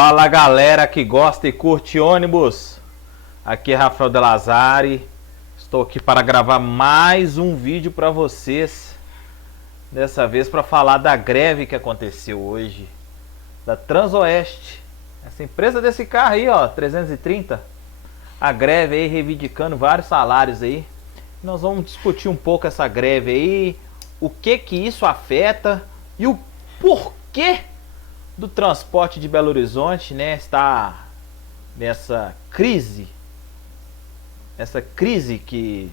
Fala galera que gosta e curte ônibus, aqui é Rafael De Lazari, estou aqui para gravar mais um vídeo para vocês, dessa vez para falar da greve que aconteceu hoje, da Transoeste, essa empresa desse carro aí, ó, 330, a greve aí reivindicando vários salários aí. Nós vamos discutir um pouco essa greve aí, o que isso afeta e o porquê do transporte de Belo Horizonte, né, está nessa crise, essa crise que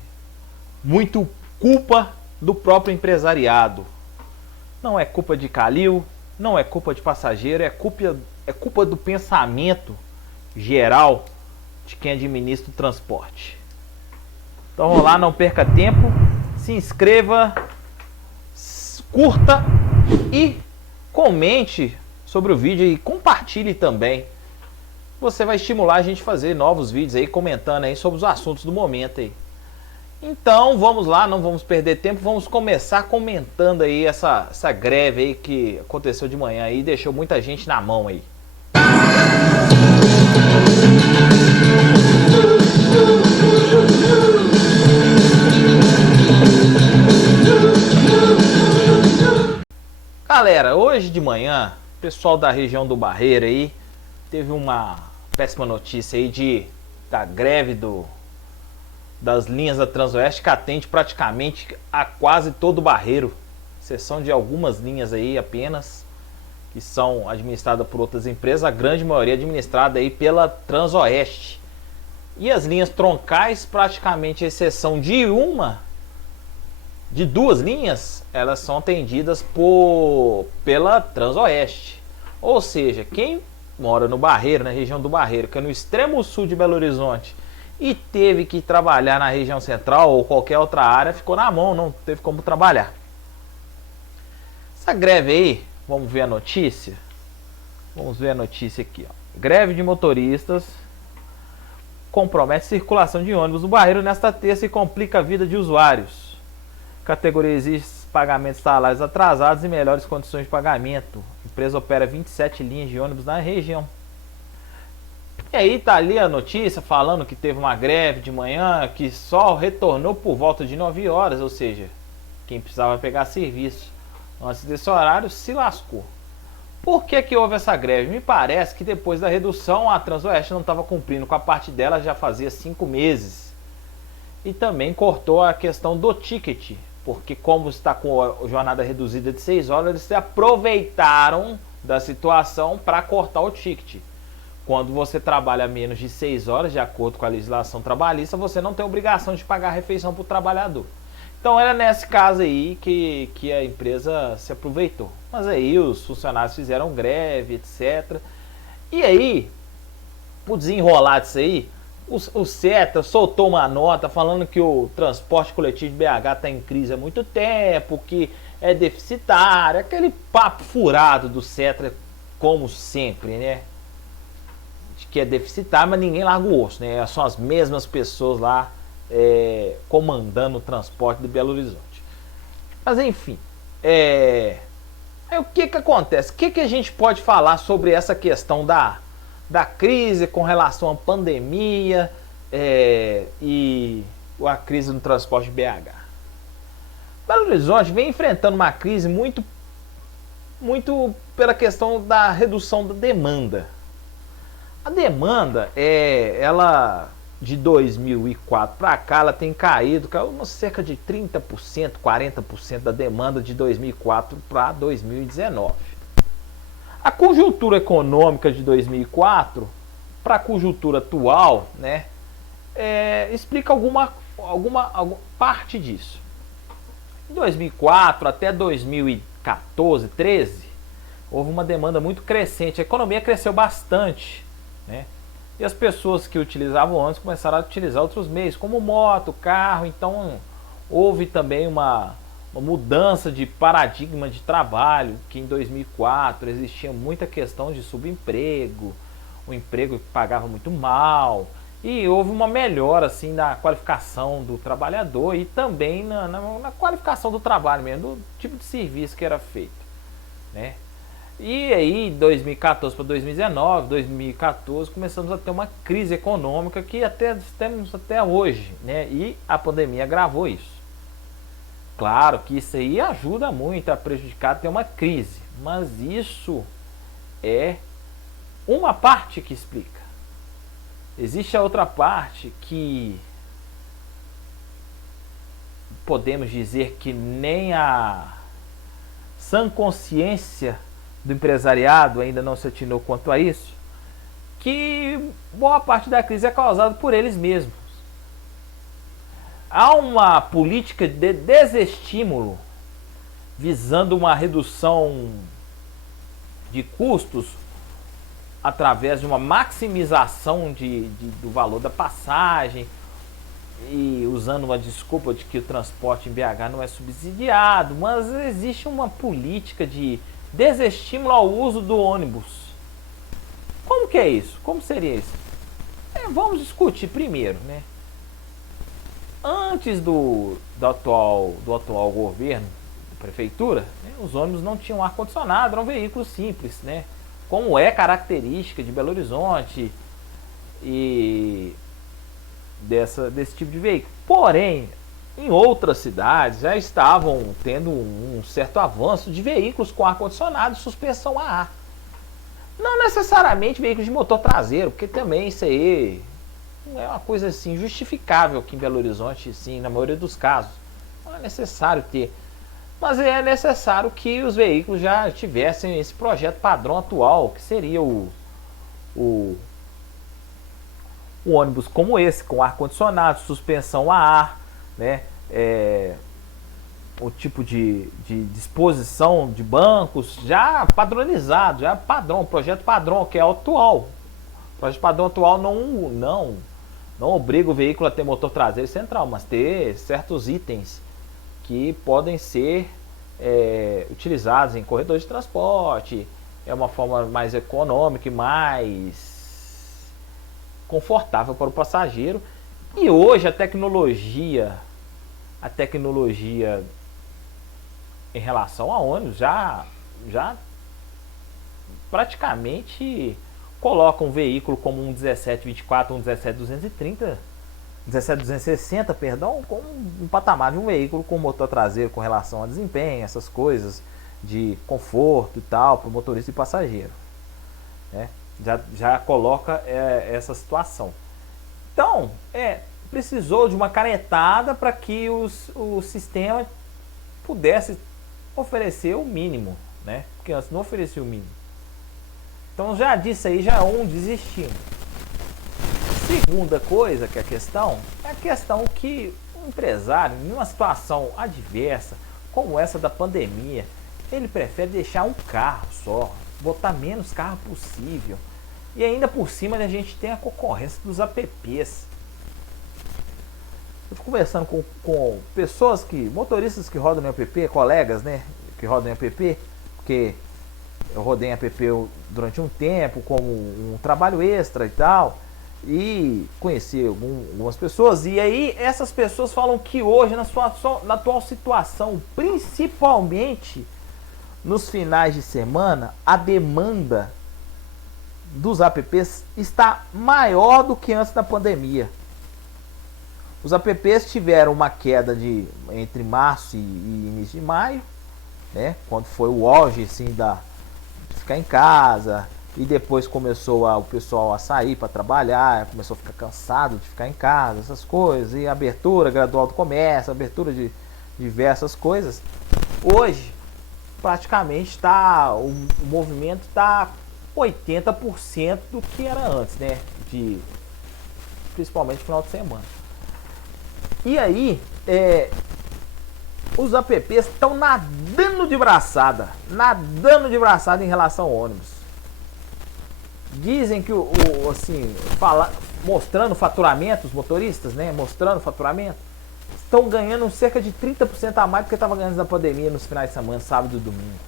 muito culpa do próprio empresariado. Não é culpa de Calil, não é culpa de passageiro, é culpa do pensamento geral de quem administra o transporte. Então vamos lá, não perca tempo, se inscreva, curta e comente sobre o vídeo e compartilhe também. Você vai estimular a gente a fazer novos vídeos aí, comentando aí sobre os assuntos do momento aí. Então vamos lá, não vamos perder tempo, vamos começar comentando aí essa greve aí que aconteceu de manhã aí, deixou muita gente na mão aí. Galera, hoje de manhã, o pessoal da região do Barreiro aí teve uma péssima notícia aí da greve das linhas da Transoeste, que atende praticamente a quase todo o Barreiro, exceção de algumas linhas aí apenas que são administradas por outras empresas, a grande maioria administrada aí pela Transoeste. E as linhas troncais, praticamente a exceção de duas linhas, elas são atendidas pela Transoeste. Ou seja, quem mora no Barreiro, na região do Barreiro, que é no extremo sul de Belo Horizonte, e teve que trabalhar na região central ou qualquer outra área, ficou na mão, não teve como trabalhar. Essa greve aí, vamos ver a notícia? Vamos ver a notícia aqui, ó. Greve de motoristas compromete circulação de ônibus no Barreiro nesta terça e complica a vida de usuários. Categoria exige pagamentos de salários atrasados e melhores condições de pagamento. A empresa opera 27 linhas de ônibus na região. E aí tá ali a notícia falando que teve uma greve de manhã, que só retornou por volta de 9 horas, ou seja, quem precisava pegar serviço antes desse horário se lascou. Por que houve essa greve? Me parece que depois da redução a Transoeste não estava cumprindo com a parte dela já fazia 5 meses. E também cortou a questão do ticket, porque como está com a jornada reduzida de 6 horas, eles se aproveitaram da situação para cortar o ticket. Quando você trabalha menos de 6 horas, de acordo com a legislação trabalhista, você não tem obrigação de pagar a refeição para o trabalhador. Então era nesse caso aí que a empresa se aproveitou. Mas aí os funcionários fizeram greve, etc. E aí, por desenrolar disso aí, o Cetra soltou uma nota falando que o transporte coletivo de BH está em crise há muito tempo, que é deficitário, aquele papo furado do Cetra, como sempre, né? De que é deficitário, mas ninguém larga o osso, né? São as mesmas pessoas lá comandando o transporte de Belo Horizonte. Mas enfim, aí o que acontece? O que a gente pode falar sobre essa questão da crise com relação à pandemia e a crise no transporte de BH? Belo Horizonte vem enfrentando uma crise muito pela questão da redução da demanda. A demanda, ela de 2004 para cá, ela tem caiu cerca de 30%, 40% da demanda de 2004 para 2019. A conjuntura econômica de 2004 para a conjuntura atual, né, explica alguma parte disso. Em 2004 até 2014, 13, houve uma demanda muito crescente. A economia cresceu bastante, né? E as pessoas que utilizavam ônibus começaram a utilizar outros meios, como moto, carro. Então houve também uma mudança de paradigma de trabalho, que em 2004 existia muita questão de subemprego, o emprego que pagava muito mal, e houve uma melhora assim na qualificação do trabalhador e também na qualificação do trabalho mesmo, do tipo de serviço que era feito, né? E aí, 2014 para 2019, 2014, começamos a ter uma crise econômica que até temos até hoje, né? E a pandemia agravou isso. Claro que isso aí ajuda muito a prejudicar a ter uma crise, mas isso é uma parte que explica. Existe a outra parte que podemos dizer que nem a sã consciência do empresariado ainda não se atinou quanto a isso, que boa parte da crise é causada por eles mesmos. Há uma política de desestímulo visando uma redução de custos através de uma maximização do valor da passagem e usando uma desculpa de que o transporte em BH não é subsidiado, mas existe uma política de desestímulo ao uso do ônibus. Como que é isso? Como seria isso? Vamos discutir primeiro, né? Antes do atual governo, da prefeitura, né, os ônibus não tinham ar-condicionado, eram veículos simples, né? Como é característica de Belo Horizonte e desse tipo de veículo. Porém, em outras cidades já estavam tendo um certo avanço de veículos com ar-condicionado e suspensão a ar. Não necessariamente veículos de motor traseiro, porque também isso aí não é uma coisa assim justificável aqui em Belo Horizonte, sim, na maioria dos casos. Não é necessário ter. Mas é necessário que os veículos já tivessem esse projeto padrão atual, que seria o ônibus como esse, com ar-condicionado, suspensão a ar, né? O tipo de disposição de bancos já padronizado, já padrão, projeto padrão, que é o atual. O projeto padrão atual não obriga o veículo a ter motor traseiro central, mas ter certos itens que podem ser utilizados em corredores de transporte. É uma forma mais econômica e mais confortável para o passageiro. E hoje a tecnologia em relação a ônibus já praticamente coloca um veículo como um 1724, um 17230, 17260, perdão, com um patamar de um veículo com motor traseiro com relação a desempenho, essas coisas de conforto e tal, para o motorista e passageiro, né? Já coloca essa situação. Então, precisou de uma canetada para que o sistema pudesse oferecer o mínimo, né? Porque antes não oferecia o mínimo. Então já disso aí já é um desestímulo. Segunda coisa que é a questão que o empresário, em uma situação adversa, como essa da pandemia, ele prefere deixar um carro só, botar menos carro possível. E ainda por cima a gente tem a concorrência dos apps. Eu tô conversando com pessoas motoristas que rodam no app, colegas, né, que rodam no app, porque eu rodei em app durante um tempo como um trabalho extra e tal, e conheci algumas pessoas, e aí essas pessoas falam que hoje, na atual situação, principalmente nos finais de semana, a demanda dos apps está maior do que antes da pandemia. Os apps tiveram uma queda entre março e início de maio, né, quando foi o auge assim, de ficar em casa, e depois começou o pessoal a sair para trabalhar, começou a ficar cansado de ficar em casa, essas coisas, e abertura gradual do comércio, abertura de diversas coisas. Hoje, praticamente o movimento está 80% do que era antes, né, principalmente no final de semana. E aí, os apps estão nadando de braçada em relação ao ônibus. Dizem que mostrando faturamento, os motoristas, né, mostrando faturamento, estão ganhando cerca de 30% a mais do que estavam ganhando na pandemia nos finais de semana, sábado e domingo.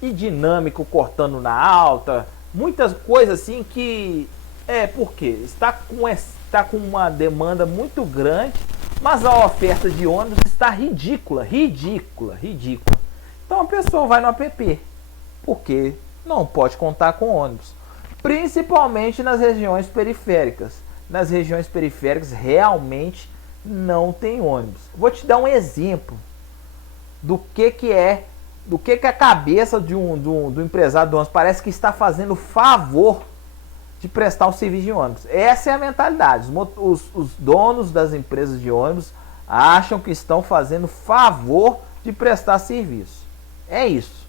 E dinâmico cortando na alta, muitas coisas assim que porque está com uma demanda muito grande, mas a oferta de ônibus está ridícula. Então a pessoa vai no app, porque não pode contar com ônibus, principalmente nas regiões periféricas. Nas regiões periféricas realmente não tem ônibus. Vou te dar um exemplo do que a cabeça do empresário do ônibus parece que está fazendo favor de prestar um serviço de ônibus. Essa é a mentalidade. Os donos das empresas de ônibus acham que estão fazendo favor de prestar serviço. É isso.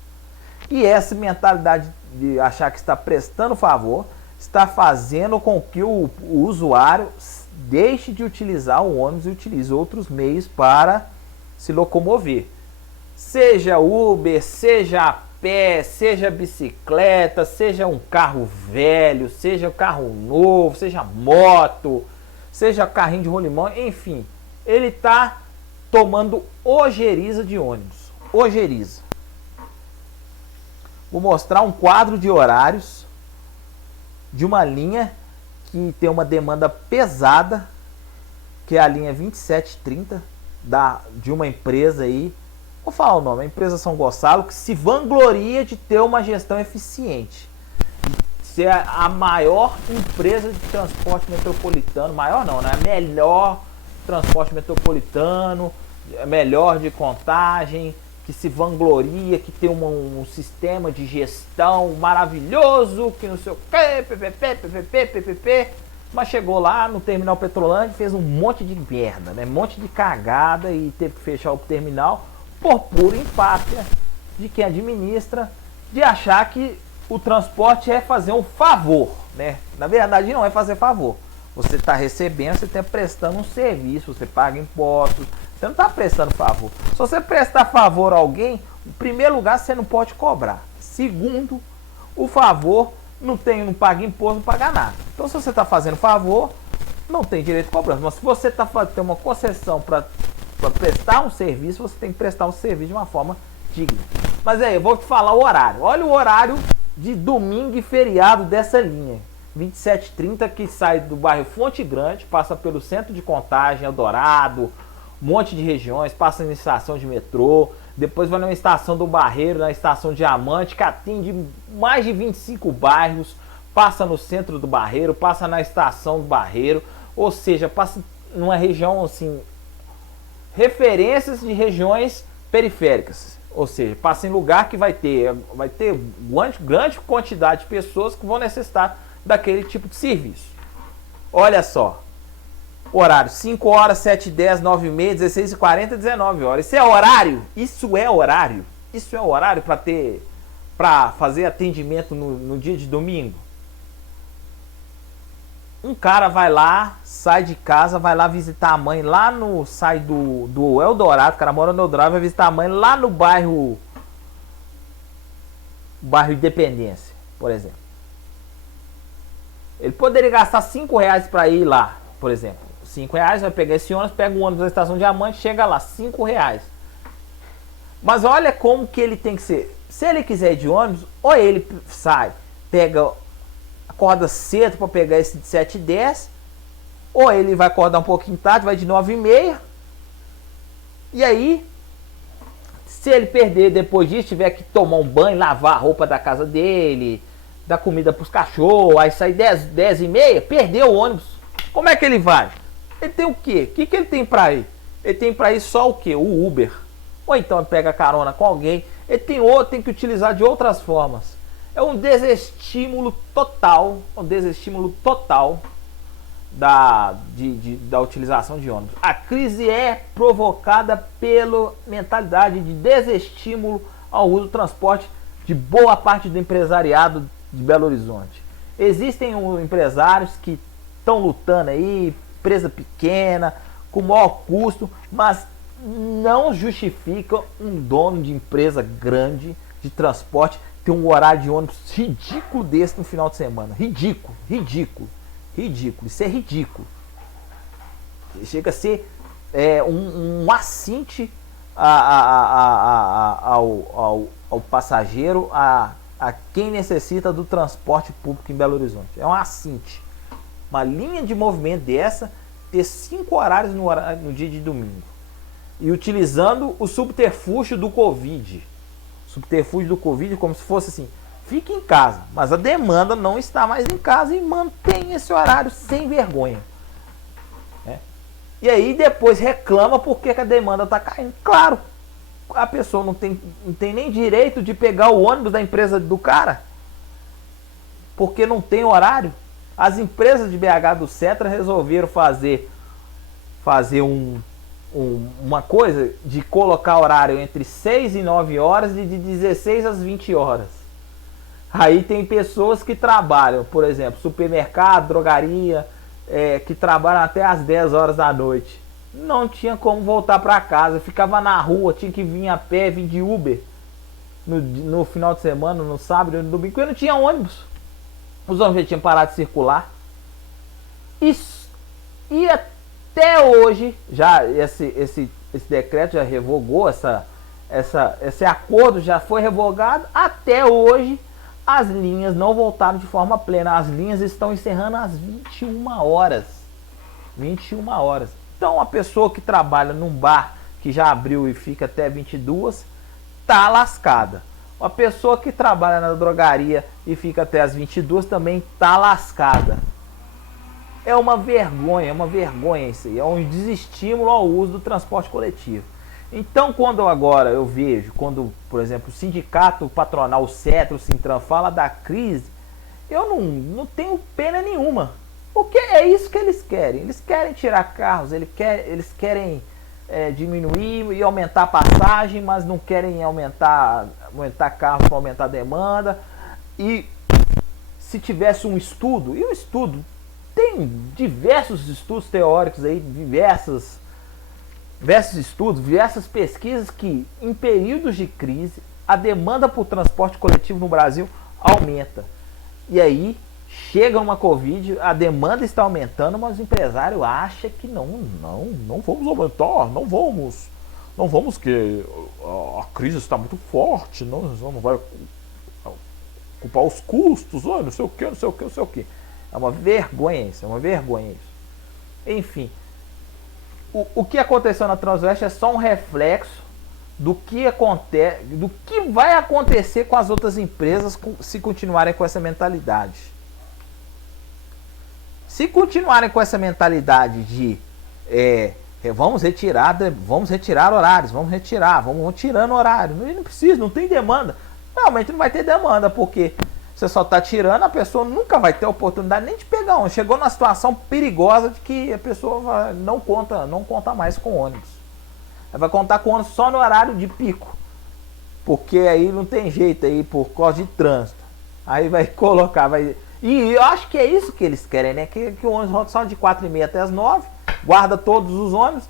E essa mentalidade de achar que está prestando favor está fazendo com que o usuário deixe de utilizar o ônibus e utilize outros meios para se locomover. Seja Uber, seja a pé, seja bicicleta, seja um carro velho, seja um carro novo, seja moto, seja carrinho de rolimão, enfim. Ele está tomando ojeriza de ônibus. Ojeriza. Vou mostrar um quadro de horários de uma linha que tem uma demanda pesada, que é a linha 2730 de uma empresa aí. Vou falar o nome, a empresa São Gonçalo, que se vangloria de ter uma gestão eficiente. De ser a maior empresa de transporte metropolitano, maior não, né? A melhor transporte metropolitano, melhor de contagem, que se vangloria, que tem um sistema de gestão maravilhoso, que não sei o que, PPP, mas chegou lá no terminal Petrolândia e fez um monte de merda, né? Um monte de cagada e teve que fechar o terminal por pura empáfia de quem administra, de achar que o transporte é fazer um favor, né? Na verdade não é fazer favor. Você está recebendo, você está prestando um serviço, você paga impostos, você não está prestando favor. Se você prestar favor a alguém, em primeiro lugar você não pode cobrar. Segundo, o favor não paga imposto, não paga nada. Então se você está fazendo favor, não tem direito de cobrança. Mas se você está fazendo uma concessão para prestar um serviço, você tem que prestar um serviço de uma forma digna. Mas aí, eu vou te falar o horário. Olha o horário de domingo e feriado dessa linha. 2730, que sai do bairro Fonte Grande, passa pelo centro de Contagem, Eldorado, um monte de regiões, passa na estação de metrô, depois vai na estação do Barreiro, na estação Diamante, que atende mais de 25 bairros, passa no centro do Barreiro, passa na estação do Barreiro, ou seja, passa numa região assim, referências de regiões periféricas, ou seja, passa em lugar que vai ter grande quantidade de pessoas que vão necessitar daquele tipo de serviço. Olha só, horário 5 horas, 7 10 9 e meia, 16 e 40, 19 horas. Isso é horário? Isso é horário? Isso é horário para fazer atendimento no dia de domingo? Um cara vai lá, sai de casa, vai lá visitar a mãe lá sai do Eldorado, o cara mora no Eldorado, vai visitar a mãe lá no bairro Independência, por exemplo. Ele poderia gastar 5 reais para ir lá, por exemplo. 5 reais, vai pegar esse ônibus, pega um ônibus da estação Diamante, chega lá, 5 reais. Mas olha como que ele tem que ser. Se ele quiser ir de ônibus, ou ele sai, acorda cedo para pegar esse de 7 e 10, ou ele vai acordar um pouquinho tarde, vai de 9 e meia. E aí, se ele perder depois disso, tiver que tomar um banho, lavar a roupa da casa dele, dar comida para os cachorros, aí sai 10 e meia, perdeu o ônibus. Como é que ele vai? Ele tem o quê? O que ele tem para ir? Ele tem para ir só o quê? O Uber. Ou então ele pega carona com alguém. Ele tem que utilizar de outras formas. É um desestímulo total, da utilização de ônibus. A crise é provocada pela mentalidade de desestímulo ao uso do transporte de boa parte do empresariado de Belo Horizonte. Existem empresários que estão lutando aí, empresa pequena, com maior custo, mas não justifica um dono de empresa grande de transporte ter um horário de ônibus ridículo desse no final de semana. Ridículo. Isso é ridículo. Chega a ser um assinte ao passageiro, a quem necessita do transporte público em Belo Horizonte. É um assinte. Uma linha de movimento dessa, ter 5 horários no dia de domingo. E utilizando o subterfúgio do Covid. subterfúgio do Covid, como se fosse assim, fique em casa, mas a demanda não está mais em casa e mantém esse horário sem vergonha. E aí depois reclama porque que a demanda está caindo. Claro, a pessoa não tem nem direito de pegar o ônibus da empresa do cara, porque não tem horário. As empresas de BH do Cetra resolveram fazer uma coisa de colocar horário entre 6 e 9 horas e de 16 às 20 horas. Aí tem pessoas que trabalham, por exemplo, supermercado, drogaria, que trabalham até às 10 horas da noite. Não tinha como voltar para casa, ficava na rua, tinha que vir a pé, vir de Uber no final de semana, no sábado, no domingo, porque não tinha ônibus. Os ônibus já tinham parado de circular. E até hoje, já esse decreto já revogou, esse acordo já foi revogado. Até hoje, as linhas não voltaram de forma plena. As linhas estão encerrando às 21 horas. 21 horas. Então, a pessoa que trabalha num bar que já abriu e fica até 22, tá lascada. A pessoa que trabalha na drogaria e fica até as 22 também tá lascada. É uma vergonha isso aí. É um desestímulo ao uso do transporte coletivo. Então, quando agora eu vejo, quando, por exemplo, o sindicato patronal, o Cetra, o Sintran, fala da crise, eu não tenho pena nenhuma. Porque é isso que eles querem. Eles querem tirar carros, eles querem diminuir e aumentar a passagem, mas não querem aumentar carros para aumentar a demanda. E se tivesse um estudo, e o estudo, tem diversos estudos teóricos aí, diversos estudos, diversas pesquisas que em períodos de crise a demanda por transporte coletivo no Brasil aumenta. E aí chega uma Covid, a demanda está aumentando, mas o empresário acha que não vamos aumentar, não vamos que a crise está muito forte, não vai ocupar os custos, não sei o que. É uma vergonha isso, Enfim, o que aconteceu na Transoeste é só um reflexo do que vai acontecer com as outras empresas se continuarem com essa mentalidade. Se continuarem com essa mentalidade de vamos retirar horários, vamos tirando horário, não precisa, não tem demanda. Realmente não vai ter demanda, porque você só está tirando, a pessoa nunca vai ter a oportunidade nem de pegar um. Chegou numa situação perigosa de que a pessoa não conta mais com ônibus. Ela vai contar com ônibus só no horário de pico, porque aí não tem jeito aí por causa de trânsito. Aí vai colocar, e eu acho que é isso que eles querem, né? Que o ônibus roda só de 4h30 até as 9, guarda todos os ônibus,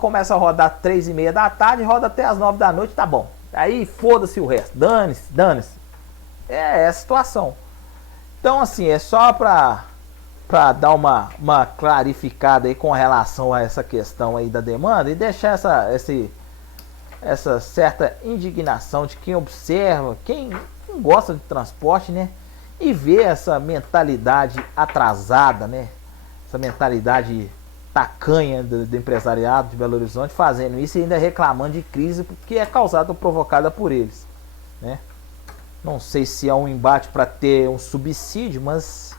começa a rodar 3h30 da tarde, roda até as 9 da noite, tá bom. Aí foda-se o resto, dane-se. É a situação. Então, assim, é só para dar uma clarificada aí com relação a essa questão aí da demanda e deixar essa certa indignação de quem observa, quem gosta de transporte, né? E vê essa mentalidade atrasada, né? Essa mentalidade tacanha do empresariado de Belo Horizonte fazendo isso e ainda reclamando de crise que é causada ou provocada por eles, né? Não sei se é um embate para ter um subsídio, mas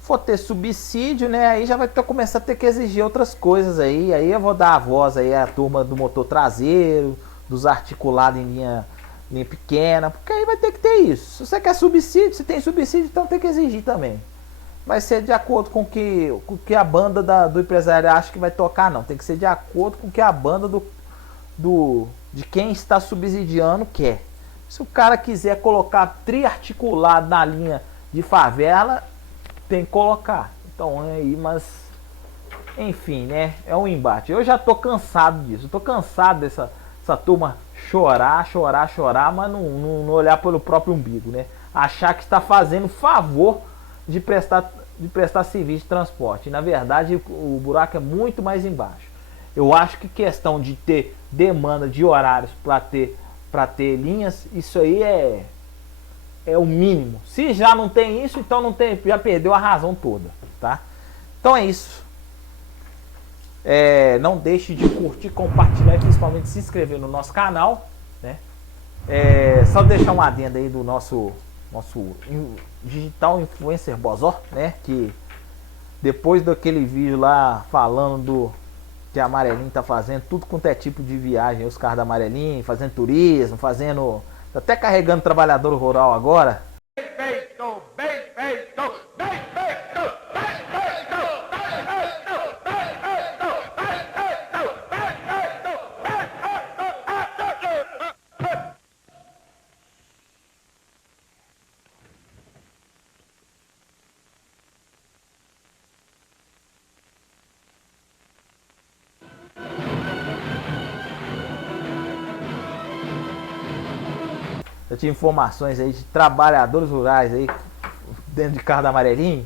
for ter subsídio, né, aí já vai começar a ter que exigir outras coisas aí. Aí eu vou dar a voz aí à turma do motor traseiro, dos articulados em linha pequena, porque aí vai ter que ter isso. Se você quer subsídio, se tem subsídio, então tem que exigir também. Vai ser de acordo com o que a banda do empresário acha que vai tocar, não. Tem que ser de acordo com o que a banda de quem está subsidiando quer. Se o cara quiser colocar triarticulado na linha de favela, tem que colocar. Então aí, mas enfim, né? É um embate. Eu já tô cansado disso. Eu tô cansado dessa turma chorar, mas não olhar pelo próprio umbigo, né? Achar que está fazendo favor de prestar serviço de transporte. E, na verdade, o buraco é muito mais embaixo. Eu acho que questão de ter demanda de horários para ter linhas, isso aí é o mínimo. Se já não tem isso, então já perdeu a razão toda, tá? Então é isso. Não deixe de curtir, compartilhar e principalmente se inscrever no nosso canal, né? Só deixar um adendo aí do nosso digital influencer Bozó, né? Que depois daquele vídeo lá falando do que a Amarelinho tá fazendo, tudo quanto é tipo de viagem, os carros da Amarelinho, fazendo turismo, fazendo. Até carregando trabalhador rural agora. Bem feito, bem feito, bem feito, bem feito, bem feito, bem feito, bem feito, bem feito. Eu tive informações aí de trabalhadores rurais aí dentro de carro da Amarelinho.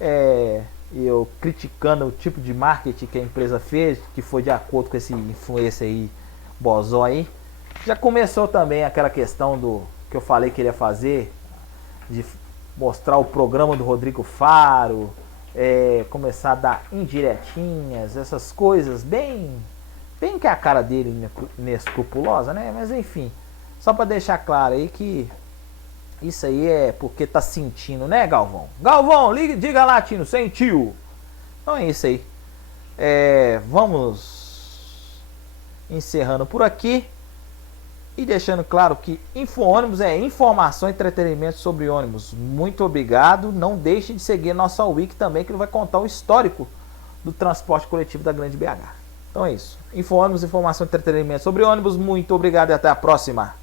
E eu criticando o tipo de marketing que a empresa fez, que foi de acordo com esse influencer aí, Bozó aí. Já começou também aquela questão do que eu falei que ele ia fazer, de mostrar o programa do Rodrigo Faro, começar a dar indiretinhas, essas coisas bem que é a cara dele inescrupulosa, né? Mas enfim, só para deixar claro aí que isso aí é porque tá sentindo, né, Galvão? Galvão, liga, diga lá, Tino, sentiu. Então é isso aí. Vamos encerrando por aqui. E deixando claro que InfoOnibus é informação e entretenimento sobre ônibus. Muito obrigado. Não deixe de seguir nossa Wiki também, que ele vai contar o histórico do transporte coletivo da Grande BH. Então é isso. InfoOnibus, informação e entretenimento sobre ônibus. Muito obrigado e até a próxima.